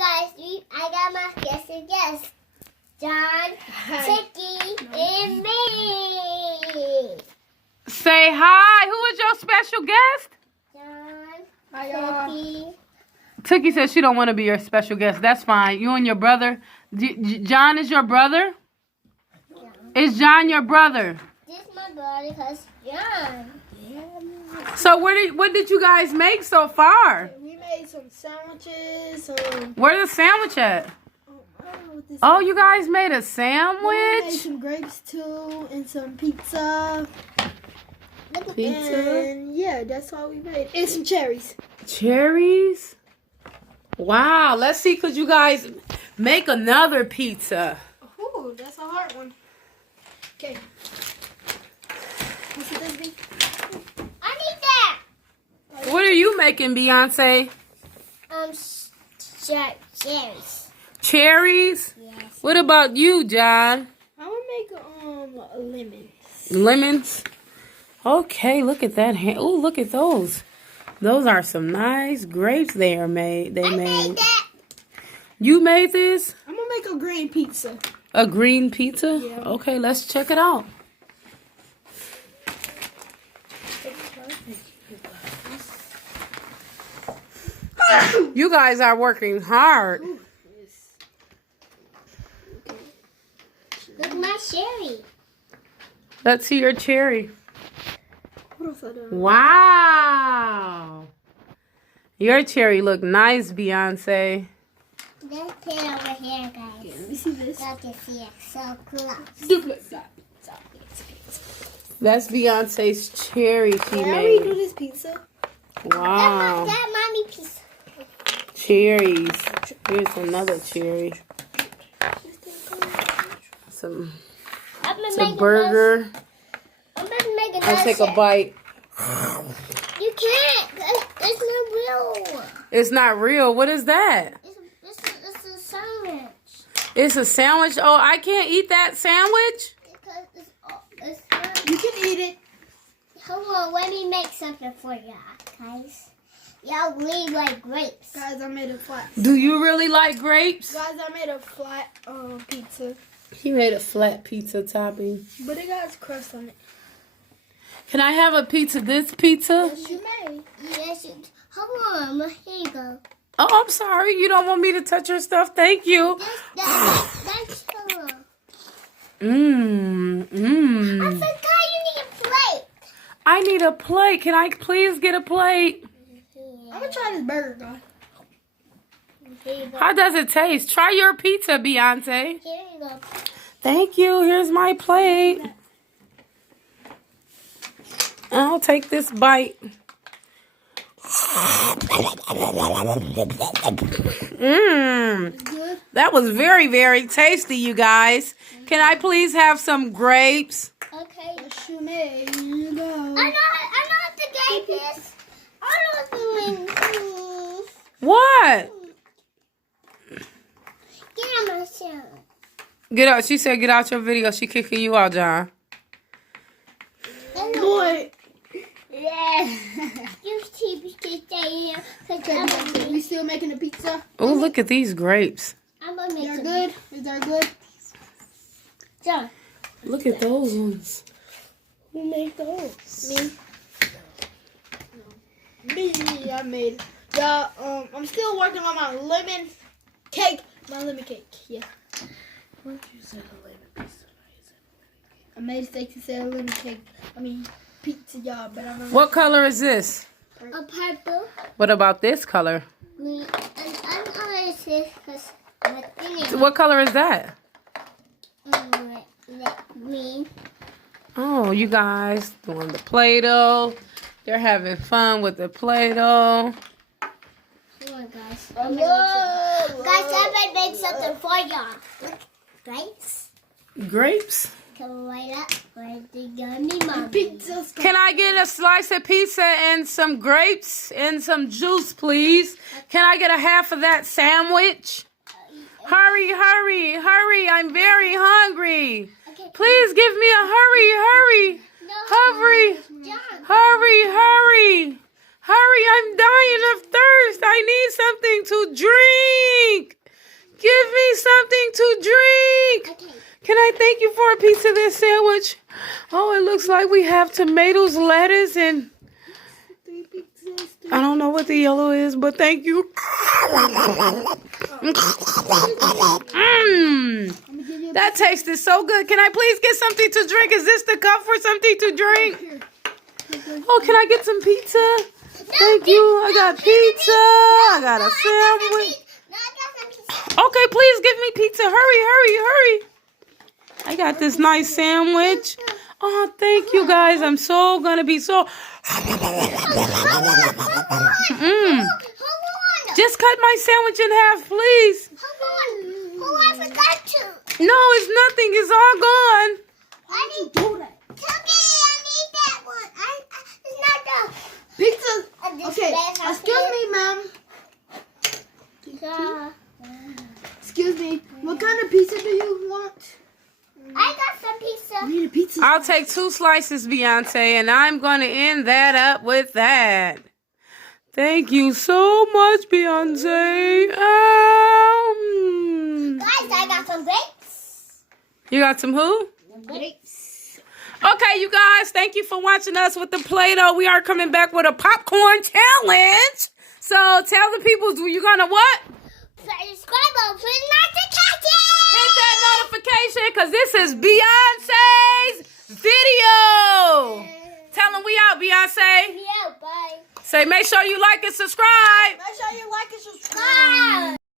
guys, I got my special guest. John, Chicky, and me. Say hi. Who is your special guest? John, Hi, y'all. Chicky. Tookie says she don't want to be your special guest. That's fine. You and your brother. John is your brother? Is John your brother? This is my brother because John. So what did you guys make so far? We made some sandwiches. Where's the sandwich at? I don't know what this Oh, is. you guys made a We made sandwich? some grapes too, and some pizza. Pizza? And yeah, that's all we made. And some cherries. Cherries? Wow. Let's see, could you guys make another pizza? Ooh, that's a hard one. Okay. What's this be? I need that. What are you making, Beyonce? Cherries. Cherries? Yes. What about you, John? I'm gonna make lemons. Lemons? Okay, look at that. Oh, look at those. Those are some nice grapes they made. I made that. You made this? I'm gonna make a green pizza. A green pizza? Yeah. Okay, let's check it out. You guys are working hard. Look at my cherry. Let's see your cherry. What else I done? Wow. Your cherry look nice, Beyonce. Let's put it over here, guys. Okay, let me see this. You can see it so close. That's Beyonce's cherry she Can I redo made. this pizza? Wow. That mommy piece. Cherries. Here's another cherry. Some I'm gonna it's make a burger. I'm gonna make another. I'll take a bite. You can't. It's not real. It's not real. What is that? It's a sandwich. It's a sandwich. Oh, I can't eat that sandwich? Because it's You can eat it. Hold on, let me make something for y'all, guys. Y'all really like grapes. Guys, I made a flat. Do you really like grapes? Guys, I made a flat pizza. He made a flat pizza topping. But it got crust on it. Can I have a pizza? This pizza? Yes, you may. Yes, hold on, here you go. Oh, I'm sorry. You don't want me to touch your stuff? Thank you. That's cool. I forgot you need a plate. I need a plate. Can I please get a plate? I'm gonna try this burger, guys. Here you go. How does it taste? Try your pizza, Beyonce. Here you go. Thank you. Here's my plate. I'll take this bite. Good. That was very, very tasty, you guys. Can I please have some grapes? Okay. Yes, you may. Here you go. I know how to get this. I know how to make What? Get on my show. Get out. She said get out your video. She kicking you out, John. Boy. Yeah. You stay here. We still making a pizza? Oh, look at these grapes. I'm gonna make They're some. good? Is that good? John. Look at those ones. Who made those? Me, I made it. I'm still working on my lemon cake. My lemon cake, yeah. What did you say? Lemon pizza? I made steak to say a lemon cake. I mean, pizza, y'all, but I don't know. What color is this? A purple, What about this color? green, and I'm gonna say because my thing is What color is that? green. Oh, you guys doing the Play-Doh. They're having fun with the Play-Doh. Come on, guys. I'm gonna make something for y'all. Look, grapes. Grapes? Come right up. Where's the yummy mommy? Pizza's Can I get a slice of pizza and some grapes and some juice, please? Can I get a half of that sandwich? Hurry, hurry, hurry. I'm very hungry. Okay. Please give me a hurry. No, Hurry. John. Hurry. I'm dying of thirst. I need something to drink. Give me something to drink. Okay. Can I thank you for a piece of this sandwich? Oh, it looks like we have tomatoes, lettuce, and I don't know what the yellow is, but thank you. That tasted so good. Can I please get something to drink? Is this the cup for something to drink? Oh, can I get some pizza? Thank you. I got pizza. I got a sandwich. Okay, please give me pizza. Hurry, hurry, hurry. I got this nice sandwich. Oh, thank you guys. I'm so gonna be so. Hold on. Just cut my sandwich in half, please. Hold on. Oh, I forgot to. No, it's nothing. It's all gone. Why did you do that? Cookie, I need that one. It's not the Pizza. Okay, Excuse me, ma'am. Excuse me. What kind of pizza do you want? I got some pizza. I need a pizza. I'll take 2 slices, Beyonce, and I'm going to end that up with that. Thank you so much, Beyonce. Guys, I got some grapes. You got some who? Grapes. Okay, you guys, thank you for watching us with the Play-Doh. We are coming back with a popcorn challenge. So tell the people, you're going to what? Subscribe and please notification. Hit that notification because this is Beyonce's video. Tell them we out, Beyonce. Yeah, bye. Say make sure you like and subscribe. Make sure you like and subscribe. Bye.